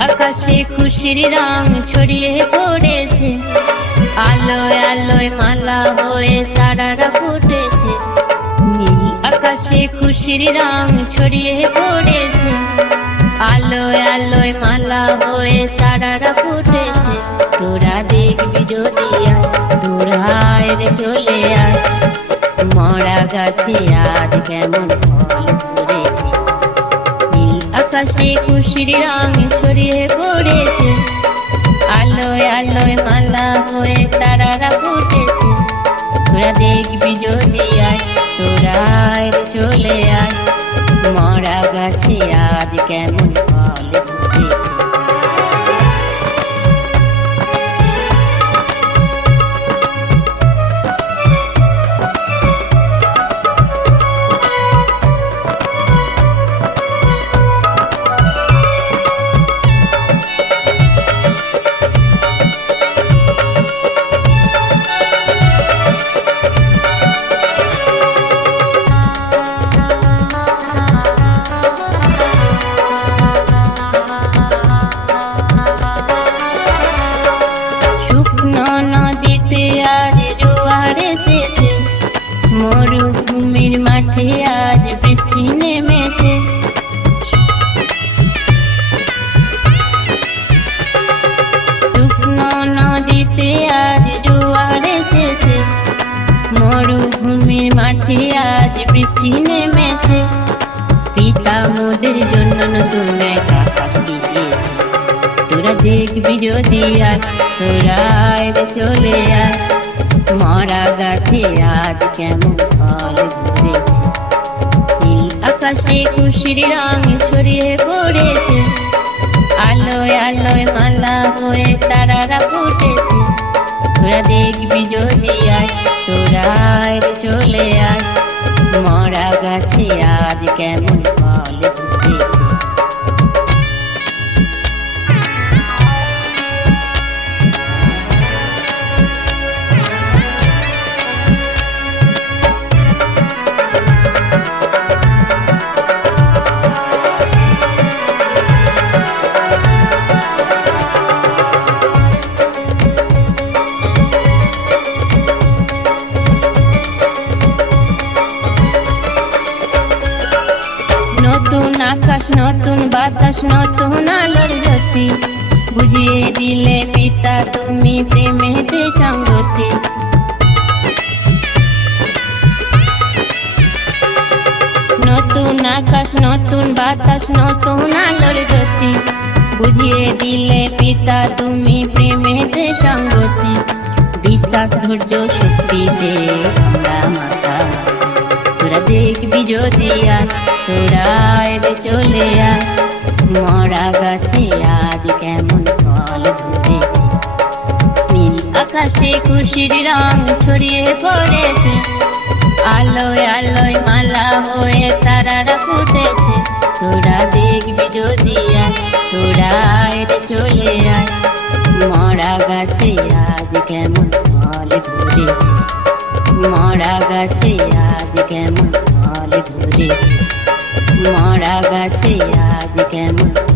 আকাশে খুশির রং ছড়িয়ে পড়েছে। আলোয় আলোয় মালা হয়ে তারারা ফুটেছে। আকাশে খুশির রং ছড়িয়ে পড়েছে। আলোয় আলোয় মালা হয়ে তারারা ফুটেছে। তোরা দেখবি যদি আয় তোরায় রে চলে আয়। মরা গাছে আজ কেমন ফল ধরেছে নীল আকাশে খুশির রং ছড়িয়ে পড়েছে। আলোয় আলোয় মালা হয়ে তারারা ফুটেছে। তোরা দেখবি যদি আজ কেমন মরুভূমির মাঠে আজ বৃষ্টি নেমেছে। শুকনো নদীতে আজ জোয়ার এসেছে মরুভূমির মাঠে আজ বৃষ্টি নেমেছে। পিতা মোদের জন্য নতুন দিয়েছে তোরা দেখবি যদি আয় তোরা আয় রে চলে আয়। মরা গাছে আজ কেমন ফল ধরেছে। নীল আকাশে খুশির রং ছড়িয়ে পড়েছে। আলোয় আলোয় মালা হয়ে তারারা ফুটেছে। তোরা দেখবি যদি আয় তোরা চলে আয়। মরা গাছে আজ কেমন ফল ধরেছে। নতুন বাতাস, নতুন আলোর জ্যোতি বুঝিয়ে দিলে পিতা, তুমি প্রেমেতে সঙ্গতি। নতুন আকাশ, নতুন বাতাস, নতুন আলোর জ্যোতি বুঝিয়ে দিলে পিতা, তুমি প্রেমেতে সঙ্গতি। বিশ্বাস, ধৈর্য শক্তিতে আমরা মাতা। তোরা দেখবি যদি আয় তোরা চলে আয় মরা গাছে আজ কেমন ফল ধরেছে নীল আকাশে খুশির রং ছড়িয়ে পড়েছে, আলোয় আলোয় মালা হয়ে তারারা ফুটেছে। তোরা দেখবি যদি আয় তোরা চলে আয় মরা গাছে আজ কেমন ফল ধরেছে। মরা গাছে আজ কেমন ধরেছে মরা গাছে আজ কেমন?